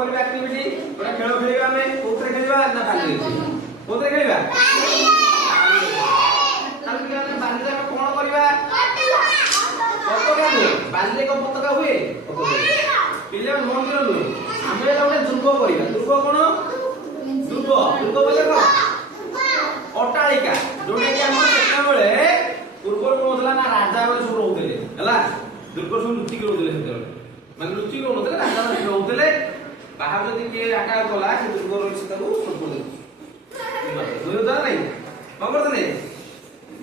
କରିବା ଆକ୍ଟିଭିଟି ଗୋଟେ ଖେଳ ଖେଳିବା ଆମେ କୋଉଥିରେ ଖେଳିବା ନା ବାଲିରେ କୋଉଥିରେ ଖେଳିବା ତାହେଲେ ଆମେ ବାଲିରେ କଣ କରିବା ପତାକା ନୁହେଁ ବାଲିରେ କଣ ପତାକା ହୁଏ ପିଲାମାନେ ମନ କରନ୍ତୁ ଆମେ ଗୋଟେ ଦୁର୍ଗ କରିବା ଦୁର୍ଗ କଣ ଦୁର୍ଗ ଦୁର୍ଗ ବୋଲେ କଣ ଅଟ୍ଟାଳିକା ଯୋଉଟା କି ଆମର ସେତେବେଳେ ପୂର୍ବରୁ କଣ ହଉଥିଲା ନା ରାଜା ମାନେ ସବୁ ରହୁଥିଲେ ହେଲା ଦୁର୍ଗ ସବୁ ଲୁଚିକି ରହୁଥିଲେ ସେତେବେଳେ ମାନେ ଲୁଚିକି ରହୁଥିଲେ ରାଜା ମାନେ ରହୁଥିଲେ ବାହାର ଯଦି କିଏ ଆକାର କଲା ସେ ଦୁର୍ଗ ରହିଛି ତାକୁ ସବୁ ବୁଝୁଛ ନାଇଁ କଣ କରୁଥିଲେ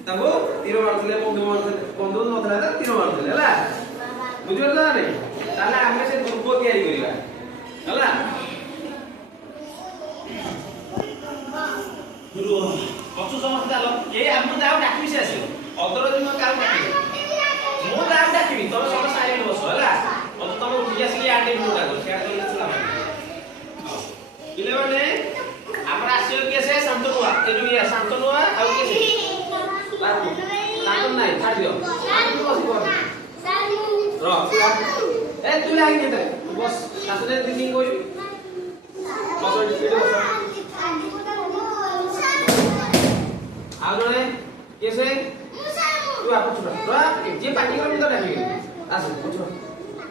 ତାଙ୍କୁ ତୀର ମାରୁଥିଲେ ବନ୍ଧୁକ ନଥିଲା ତ ତୀର ମାରୁଥିଲେ ହେଲା ବୁଝିପାରୁଛ ନା ନାଇଁ ତାହେଲେ ଆମେ ସେ ଦୁର୍ଗ ତିଆରି କରିବା ହେଲା ପଛୁ ସମସ୍ତେ ଚାଲ ଏ ଆମ ଯାଉ ଡାକିବି ସେ ଆସିବ ଅଦର ଦିନ କାଉ ଡାକିବି ମୁଁ ଯାଉ ଡାକିବି ତମେ ସମସ୍ତେ ସାଇଲେଣ୍ଟ ବସ ହେଲା ମତେ ତମେ ଉଠି ଆସିକି ଆଣ୍ଟି ମୁଣ୍ଡ କର ସେ ଆଣ୍ଟି ଥିଲା ପିଲାମାନେ ଆମର ଆସିବ କିଏ ସେ ଶାନ୍ତନୁଆ ଏ ଯୋଉ ଇଏ ଶାନ୍ତନୁଆ ଆଉ କିଏ ସେ ତାକୁ ନାହିଁ ଛାଡ଼ି ଦିଅ ଏ ତୁ ଲାଗି କେତେ ବସ ସାଥରେ ଦିନି କହିବି ବସ ଏଠି ବସ ଆଉ ଜଣେ କିଏ ସେ ତୁ ଆପଣ ଛୁଟ ଯିଏ ପାର୍ଟି କରିବ ମୁଁ ତ ଡାକିବି ଆସ ପଛ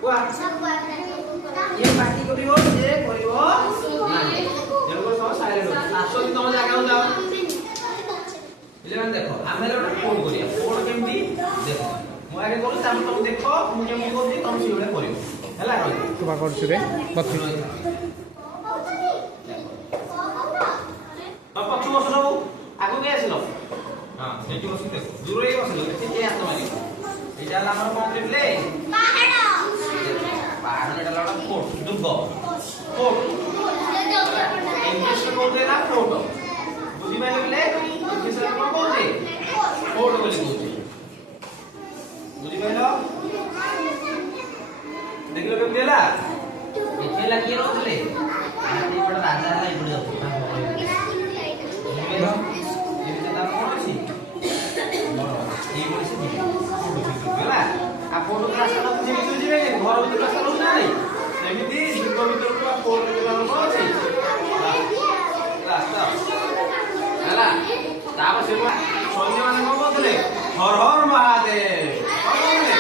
କୁଆ ଇଏ ପାର୍ଟି କରିବ ସେ କରିବ ନାହିଁ ଯେଣକୁ ସବୁ ସାଇଲେଣ୍ଟ ଆସ ତମ ଜାଗାକୁ ଯାଅ ପିଲାମାନେ ଦେଖ ଆମେ ଗୋଟେ କୋଡ କରିବା କୋଡ କେମିତି ଦେଖ ମୁଁ ଆগে କରୁଛି ତାପରେ ତମେ ଦେଖ ମୁଁ କେମିତି କରୁଛି ତମେ ସେଇଭଳିଆ କରିବ ହେଲା ତୁ ବା କରୁଛୁ ରେ ପଛୁ ପଛୁ ବସ ସବୁ ଆଗକୁ କିଏ ଆସିଲ ହଁ ସେଇଠି ବସି ଦେଖ ଦୂରରେ ବସିଲ କିଏ ହାତ ମାରିବ ଏଇଟା ହେଲା ଆମର କଣ କହିଲେ ପାହାଡ଼ ପାହାଡ଼ ଏଟା ହେଲା କୋଟ ଦୁର୍ଗ କୋଟ ଇଂଲିଶରେ କହୁଥିଲେ ନା କୋଟ ବୁଝିପାରିଲେ ପିଲେ ଇଂଲିଶରେ କଣ କହୁଛେ କୋଟ ବୋଲି କହୁଛେ ବୁଝିପାରିଲ ଦେଖିଲ କେମିତି ହେଲା ଏଠି ହେଲା କିଏ ରହୁଥିଲେ ଏପଟେ ରାଜା ହେଲା ଏପଟେ ଯାଉଥିଲେ ଆପଣ ରାସ୍ତା ବୁଝି ଭିତରୁ ଯିବେ ଘର ଭିତରୁ ରାସ୍ତା ରହୁଛି ନା ନାଇଁ ସେମିତି ଦୁର୍ଗ ଭିତରକୁ ଅଛି ରାସ୍ତା ହେଲା ତାପରେ ସେ ସୈନ୍ୟ ମାନେ କଣ କହୁଥିଲେ ହର ହର ମହାଦେବ କଣ କହୁଥିଲେ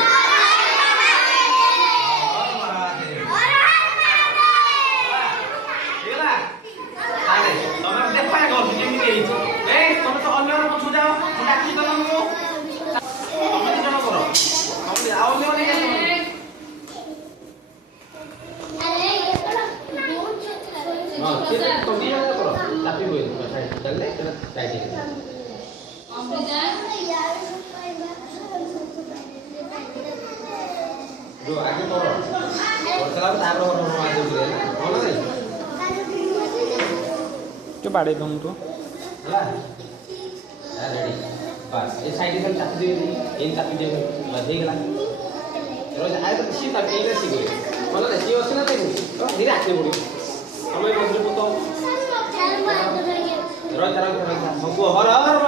ତାହେଲେ ତମେ ଦେଖ କରୁଛି କେମିତି ହେଇଛି ଏଇ ତମେ ତ ଅନ୍ୟ ପଛକୁ ଯାଅ ମୁଁ ଡାକି ତମକୁ ତମେ ଦି ଜଣ କର ଆଉ ଅନ୍ୟ ନେଇ ଆସ ହଁ ସେଟା ତମେ କର ଚାପି ହୁଏ ସାଇଡ ଚାଲିଲେ ସେଟା ସାଇଡ ହେଇଯିବ जो आगे करो और चला तापर और आगे उतरे हो ना नहीं तो बाड़े दम तो ହେଲା ରେଡି बस ए साइड से चापी दे इन चापी दे बस ହେଇଗଲା रोज आए तो सी का केले सी गए बोला ना सी ଅଛି ନା ଦେଖୁ ତ ଧୀରେ ଆके ପଡିବ ତମେ ମଝିରେ ପୁତ ରହ ସବୁ ହର ହର